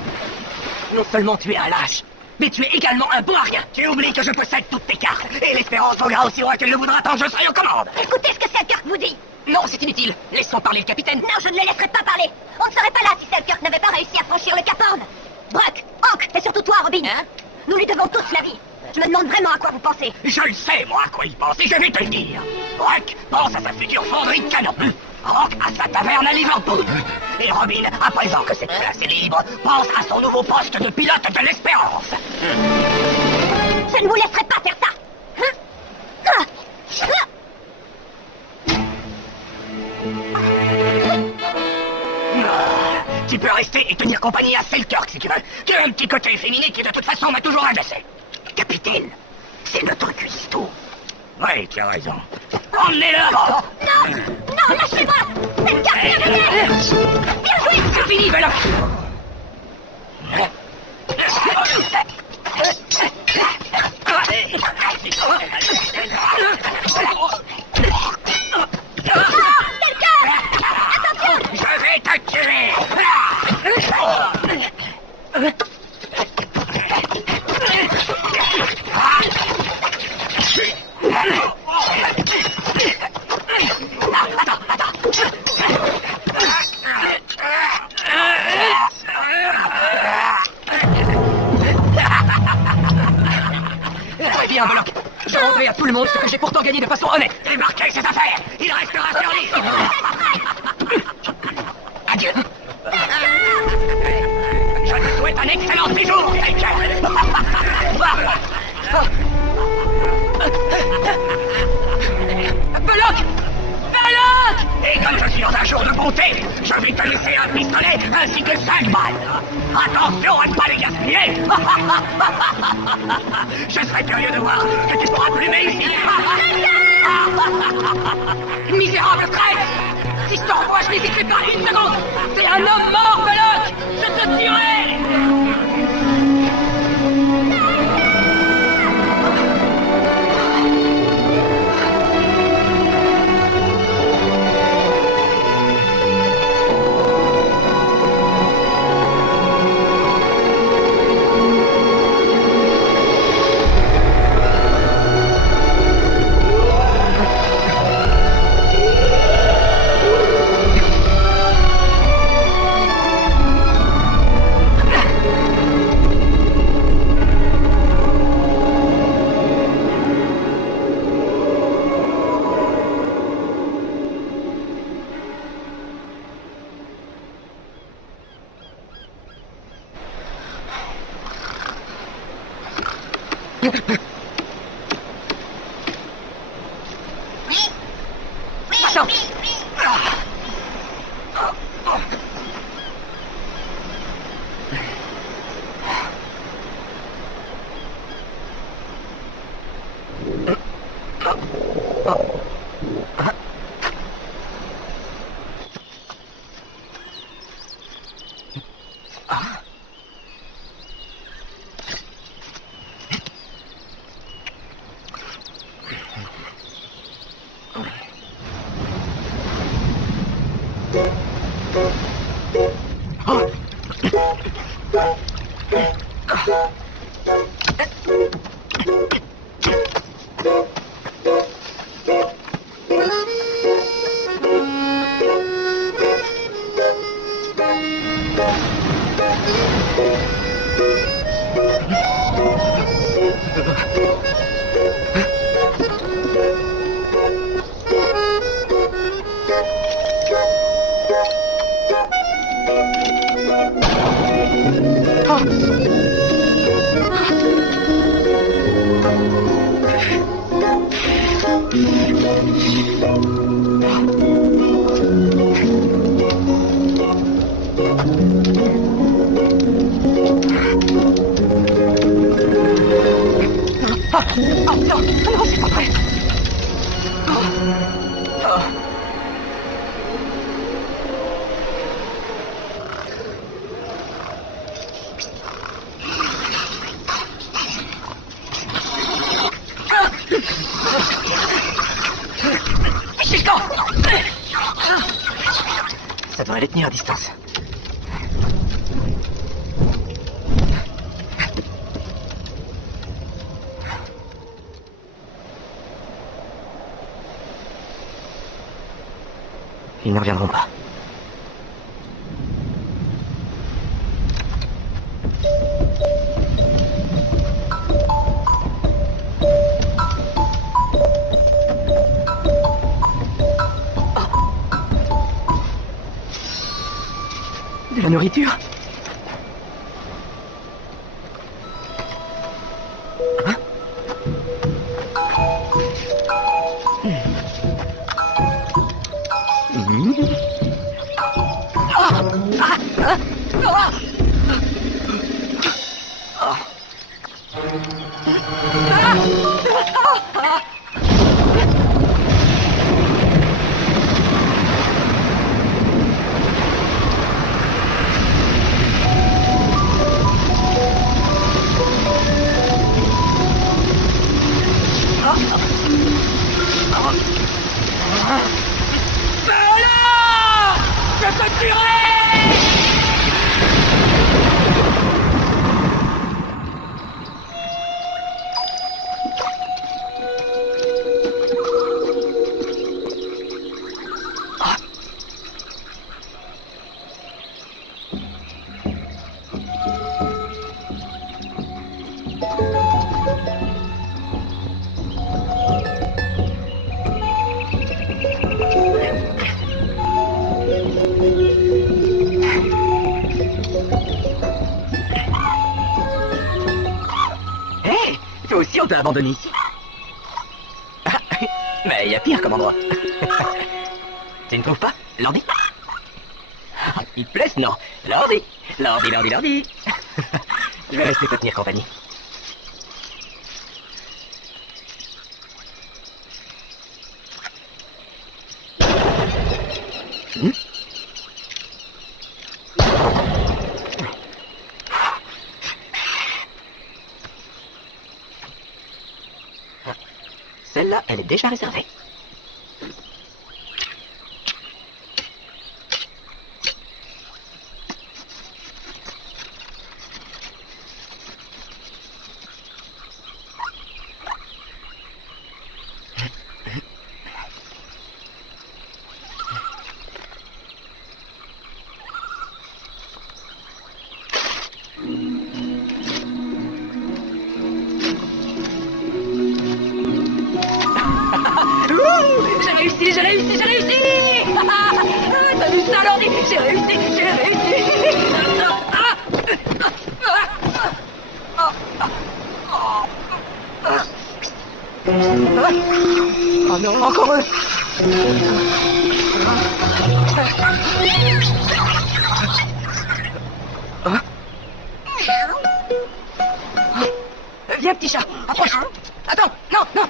Non seulement tu es un lâche, mais tu es également un bon à rien. Tu oublies que je possède toutes tes cartes. Et l'Espérance volera aussi loin qu'elle le voudra tant je serai aux commandes. Écoutez ce que Selkirk vous dit! Non, c'est inutile. Laissons parler le capitaine. Non, je ne le laisserai pas parler! On ne serait pas là si Selkirk n'avait pas réussi à franchir le Cap Horn! Brock, Hank, et surtout toi, Robin! Hein? Nous lui devons tous la vie! Je me demande vraiment à quoi vous pensez! Je le sais, moi, à quoi il pense, et je vais te le dire. Rock pense à sa future fonderie de canon. Rock à sa taverne à Liverpool. Et Robin, à présent que cette place est libre, pense à son nouveau poste de pilote de l'Espérance. Je ne vous laisserai pas faire ça! Hein? Ah! Ah! Tu peux rester et tenir compagnie à Selkirk si tu veux. Tu as un petit côté féminin qui de toute façon m'a toujours agacé. Capitaine, c'est notre cuistot. Oui, tu as raison. Emmenez-le avant. Non! Non, lâchez-moi! Selkirk, bien joué! Bien joué! C'est fini, Veloc. Je vais te tuer. Très bien, Veloc. Je rendrai à tout le monde ce que j'ai pourtant gagné de façon honnête. Démarquez cette affaire. Il restera sur l'île. Adieu. Je te souhaite un excellent séjour, Selkirk. Veloc! Veloc! Et comme je suis dans un jour de bonté, je vais te laisser un pistolet ainsi que 5 balles. Attention à ne pas les gaspiller. Je serais curieux de voir ce que tu pourras plumer ici. Misérable traître! Si je te revois, je n'hésiterai pas une seconde! C'est un homme mort, Veloc! Je te tuerai! Attends! Fichez le camp! Ça devrait les tenir à distance. Ils ne reviendront pas. De la nourriture? Hein? Hé, toi aussi on t'a abandonné ici. Ah, mais il y a pire comme endroit. Tu ne trouves pas, l'ordi? Il te plaise, non? L'ordi, l'ordi, l'ordi, l'ordi. Je vais rester te tenir compagnie. Celle-là, elle est déjà réservée. J'ai réussi, j'ai réussi, j'ai réussi. T'as vu ça, l'ordi? J'ai réussi, j'ai réussi. Oh non, encore eux. Viens, petit chat, approche. Attends, non, non.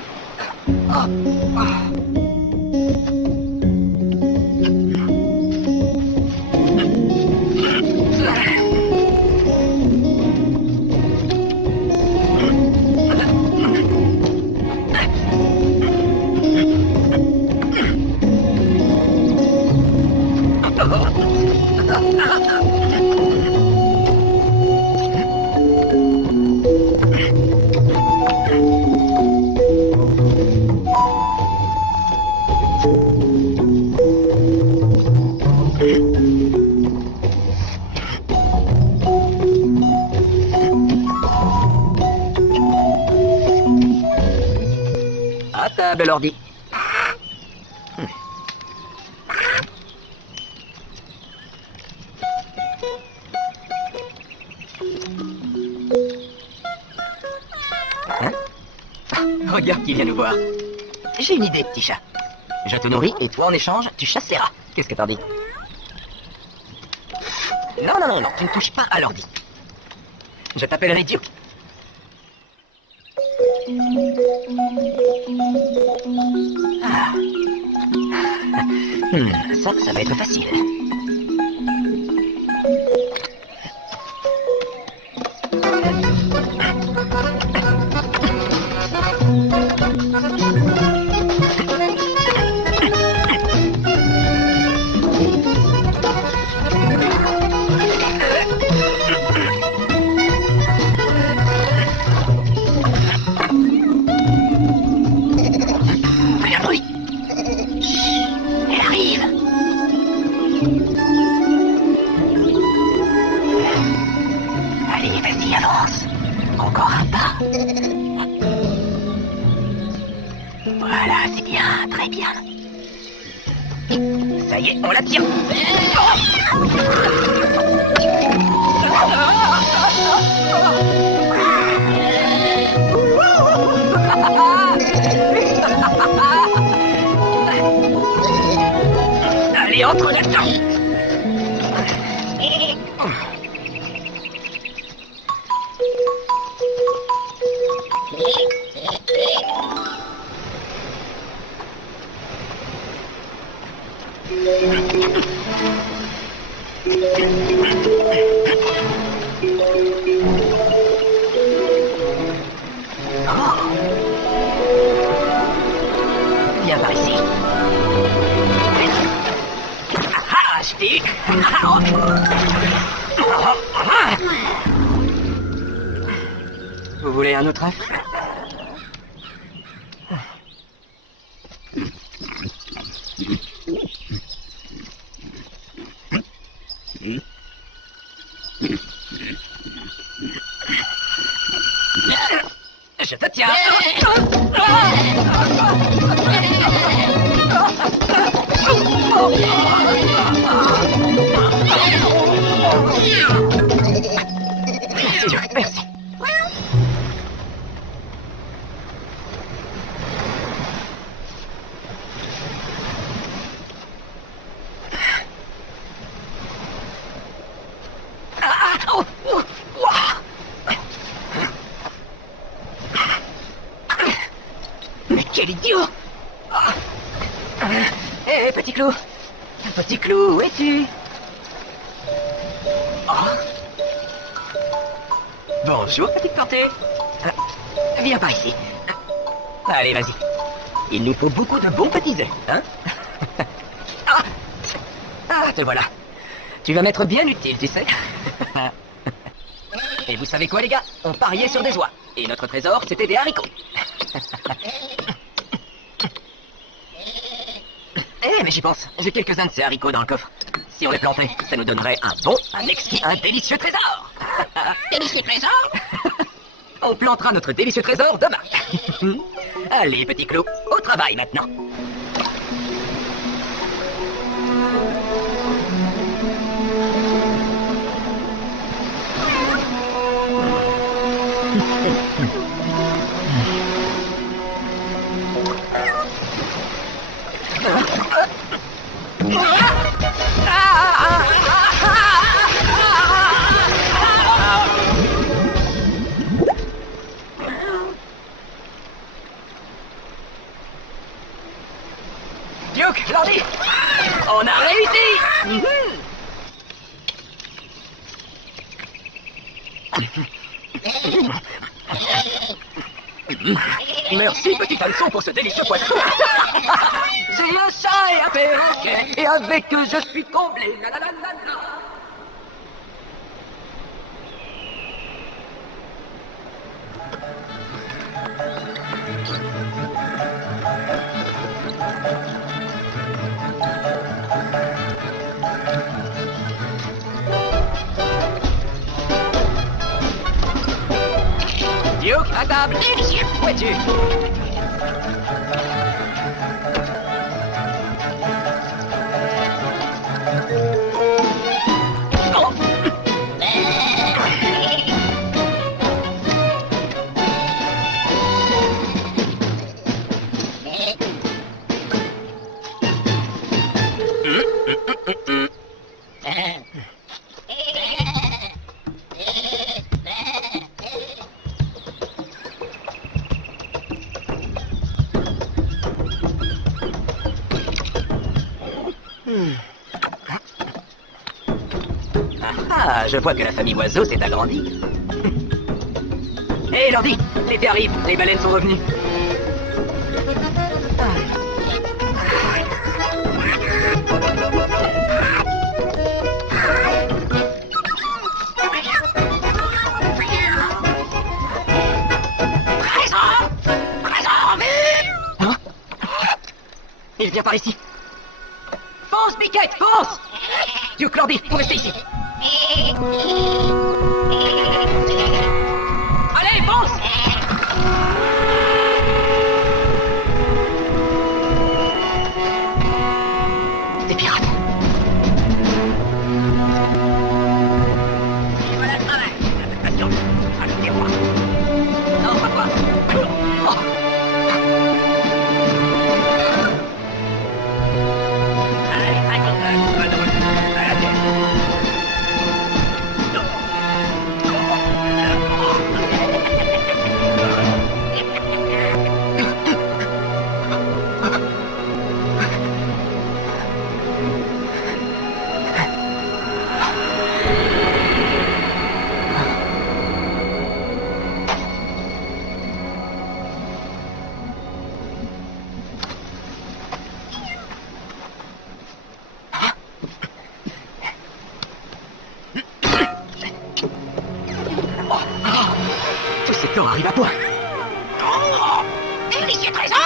À table, l'ordi. Hein? Regarde qui vient nous voir. J'ai une idée, petit chat. Je te nourris et toi, en échange, tu chasseras. Qu'est-ce que t'en dis? Non, non, non, non, tu ne touches pas à l'ordi. Je t'appellerai Duke. Ah. Ça va être facile. Fais un bruit. Elle arrive. Allez, vas-y, avance. Encore un pas. Voilà, c'est bien, très bien. Ça y est, on la tient. Allez, entre là-dedans. Viens par ici. Ah, je t'ai eu. Vous voulez un autre œuf? Je te tiens. Merci. Mais quel idiot! Hé, petit clou! Petit clou, où es-tu? Bonjour, petite portée. Viens par ici. Allez, vas-y. Il nous faut beaucoup de bons petits œufs, hein? Te voilà. Tu vas m'être bien utile, tu sais. Et vous savez quoi, les gars? On pariait sur des oies. Et notre trésor, c'était des haricots. Mais j'y pense. J'ai quelques-uns de ces haricots dans le coffre. Si on les plantait, ça nous donnerait un exquis, un délicieux trésor. Délicieux trésor? On plantera notre délicieux trésor demain. Allez, petit clou, au travail maintenant. Duke, Lordy, on a réussi. Merci, petit hameçon, pour ce délicieux poisson. J'ai un chat et un perroquet, et avec eux je suis comblé. La, la, la, la, la. Duke, à table. Délicieux. Où es-tu? Ah, je vois que la famille Oiseau s'est agrandie. Hé, Landy, l'été arrive, les baleines sont revenues. Hein? Il vient par ici. Fonce, Miquette, fonce! Duke, Landy, vous restez ici. Allez, fonce! Des pirates. Et voilà le travail. Attention, à le miroir. Non, papa. Oh. Allez, attention, pas de retour. À la tête. Tous ces corps arrivent à point. Oh, délicieux trésor!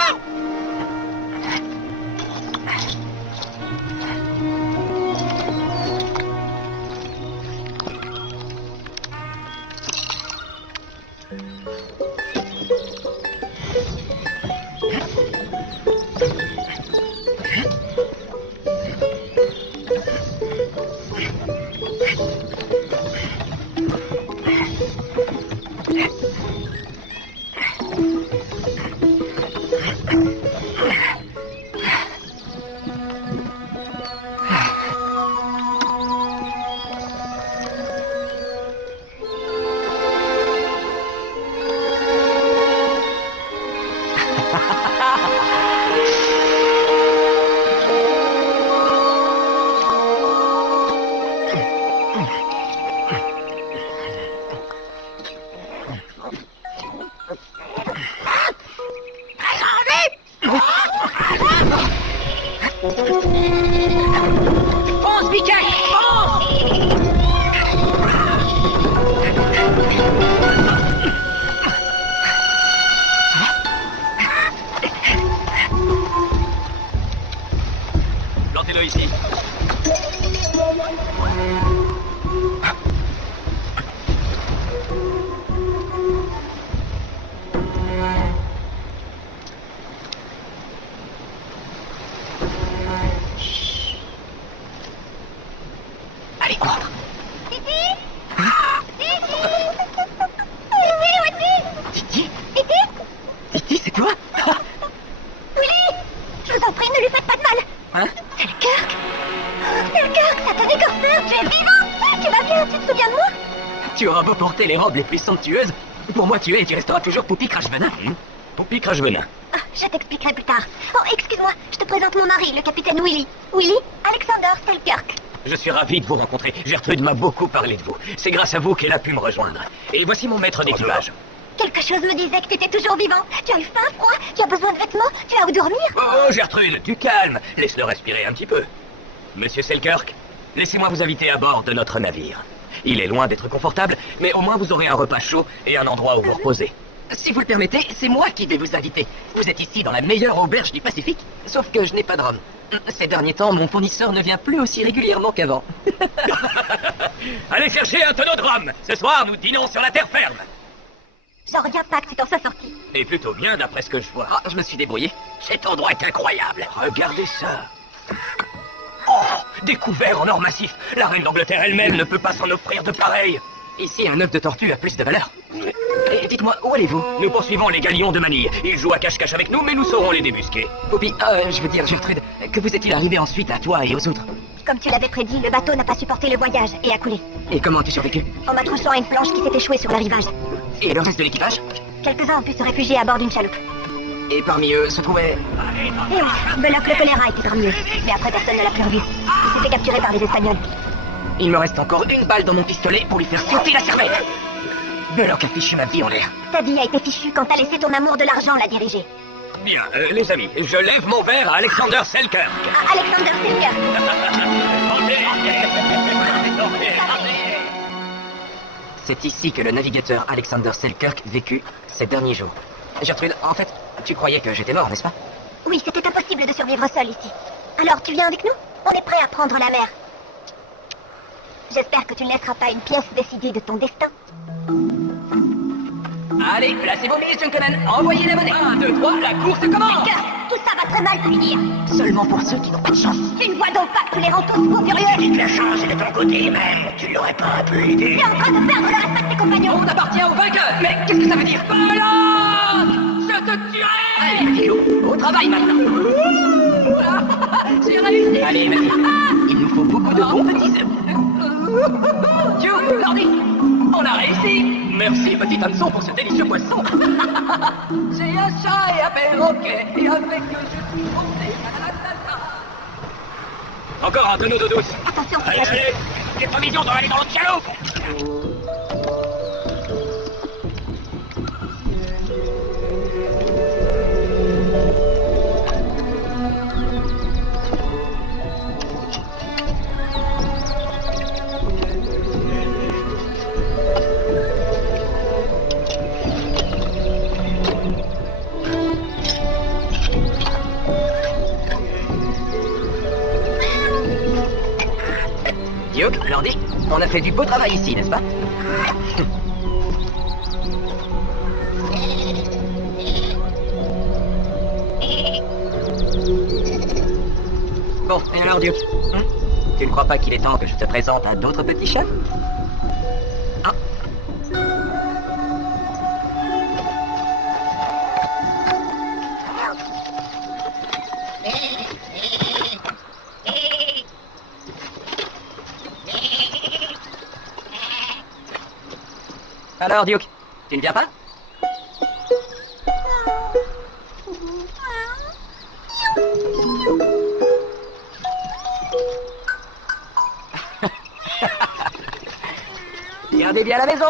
Fonce, Miquette, fonce! Plantez-le ici. Allez, entre. Titi? Titi, c'est toi? Willy! Je vous en prie, ne lui faites pas de mal. Hein? C'est le Kirk. C'est le Kirk, satanique Corsair, tu es vivant! Tu vas bien, tu te souviens de moi? Tu auras beau porter les robes les plus somptueuses. Pour moi, tu es et tu resteras toujours Poupie Crache-Venin. Poupie Crache-Venin. Ah, je t'expliquerai plus tard. Oh, excuse-moi, je te présente mon mari, le capitaine Willy. Willy, Alexander Selkirk. Je suis ravi de vous rencontrer. Gertrude m'a beaucoup parlé de vous. C'est grâce à vous qu'elle a pu me rejoindre. Et voici mon maître d'équipage. Quelque chose me disait que tu étais toujours vivant. Tu as eu faim, froid, tu as besoin de vêtements, tu as où dormir. Oh, Gertrude, du calme. Laisse-le respirer un petit peu. Monsieur Selkirk, laissez-moi vous inviter à bord de notre navire. Il est loin d'être confortable, mais au moins vous aurez un repas chaud et un endroit où vous reposer. Si vous le permettez, c'est moi qui vais vous inviter. Vous êtes ici dans la meilleure auberge du Pacifique, sauf que je n'ai pas de rhum. Ces derniers temps, mon fournisseur ne vient plus aussi régulièrement qu'avant. Allez chercher un tonneau de rhum. Ce soir, nous dînons sur la terre ferme. J'en reviens pas que tu t'en sois sorti. Et plutôt bien d'après ce que je vois. Ah, je me suis débrouillé. Cet endroit est incroyable. Regardez ça. Oh, découvert en or massif. La reine d'Angleterre elle-même ne peut pas s'en offrir de pareil. Ici, un œuf de tortue a plus de valeur. Et dites-moi, où allez-vous? Nous poursuivons les galions de Manille. Ils jouent à cache-cache avec nous, mais nous saurons les débusquer. Poupie, je veux dire, Gertrude, que vous est-il arrivé ensuite à toi et aux autres? Comme tu l'avais prédit, le bateau n'a pas supporté le voyage et a coulé. Et comment as-tu survécu? En m'accrochant à une planche qui s'est échouée sur le rivage. Et le reste de l'équipage? Quelques-uns ont pu se réfugier à bord d'une chaloupe. Et parmi eux se trouvait... Eh oui, Belloc le choléra était parmi eux. Mais après, personne ne l'a plus revu. Il s'est fait capturer par les Espagnols. Il me reste encore une balle dans mon pistolet pour lui faire sauter la cervelle. Belloc a fichu ma vie en l'air. Ta vie a été fichue quand t'as laissé ton amour de l'argent la diriger. Bien, les amis, je lève mon verre à Alexander Selkirk. À Alexander Selkirk. C'est ici que le navigateur Alexander Selkirk vécut ses derniers jours. Gertrude, en fait, tu croyais que j'étais mort, n'est-ce pas? Oui, c'était impossible de survivre seul ici. Alors, tu viens avec nous? On est prêt à prendre la mer. J'espère que tu ne laisseras pas une pièce décider de ton destin. Allez, placez vos mises, gentlemen. Envoyez la monnaie. 1, 2, 3, la course commence. Selkirk, tout ça va très mal finir. Seulement pour ceux qui n'ont pas de chance. Tu ne vois donc pas que tu les rends tous fous furieux. Si la chance est de ton côté même, tu l'aurais pas un peu aidé. Tu es en train de perdre le respect de tes compagnons. On appartient au vainqueur. Mais qu'est-ce que ça veut dire? Belloc! Je te tuerai! Allez, Mathieu, au travail maintenant. J'ai réussi. Allez, Mathieu, il nous faut beaucoup de bons petits œufs. Dieu, Lordy, on a réussi. Merci, petit hameçon, pour ce délicieux poisson. J'ai un chat et un perroquet, et avec eux je suis monté. Encore un tonneau d'eau douce. Attention, Allez, allez, les provisions doivent aller dans l'autre chaloupe. Duke, Lordy, on a fait du beau travail ici, n'est-ce pas? Bon, et alors, Duke, tu ne crois pas qu'il est temps que je te présente à d'autres petits chefs? Ah. Alors, Duke, tu ne viens pas? Gardez bien la maison.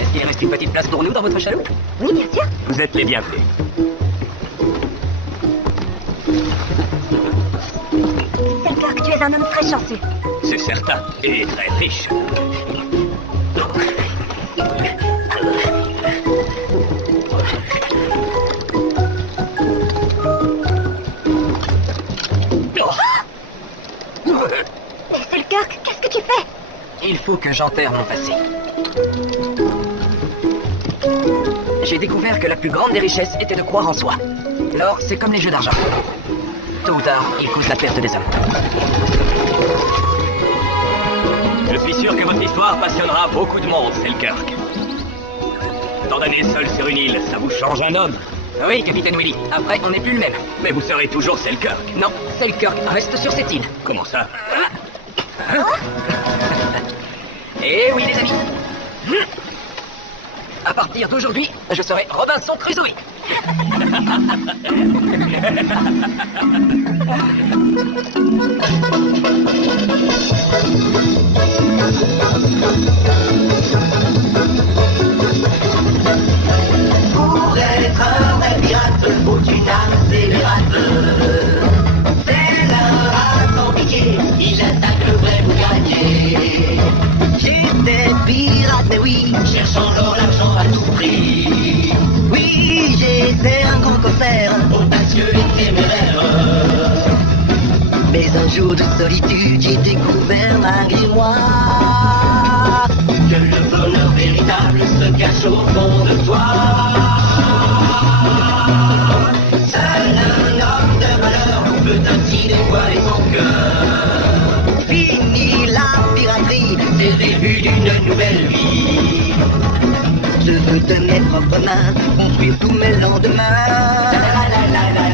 Est-ce qu'il reste une petite place pour nous dans votre chaloupe? Oui, bien sûr. Vous êtes les bienvenus. Selkirk, tu es un homme très chanceux. C'est certain, et très riche. Mais Selkirk, qu'est-ce que tu fais? Il faut que j'enterre mon passé. J'ai découvert que la plus grande des richesses était de croire en soi. L'or, c'est comme les jeux d'argent. Tôt ou tard, il cause la perte des hommes. Je suis sûr que votre histoire passionnera beaucoup de monde, Selkirk. Tant d'années seul sur une île, ça vous change un homme. Oui, capitaine Willy. Après, on n'est plus le même. Mais vous serez toujours Selkirk. Non, Selkirk reste sur cette île. Comment ça? Eh oui, les amis. À partir d'aujourd'hui, je serai Robinson Crusoe. Pour être un vrai pirate, faut une âme scélérate. C'est un rat sans piqué, il attaque le vrai boucanier. J'étais pirate, mais oui, cherchant l'or, l'argent à tout prix. Oui, j'étais un grand corsaire, audacieux et téméraire. Mais un jour de solitude, j'ai découvert malgré moi que le bonheur véritable se cache au fond de toi. Seul un homme de valeur peut ainsi dévoiler son cœur. Fini la piraterie, c'est le début d'une nouvelle vie. Je veux de mes propres mains, construire tous mes lendemains. La la la la la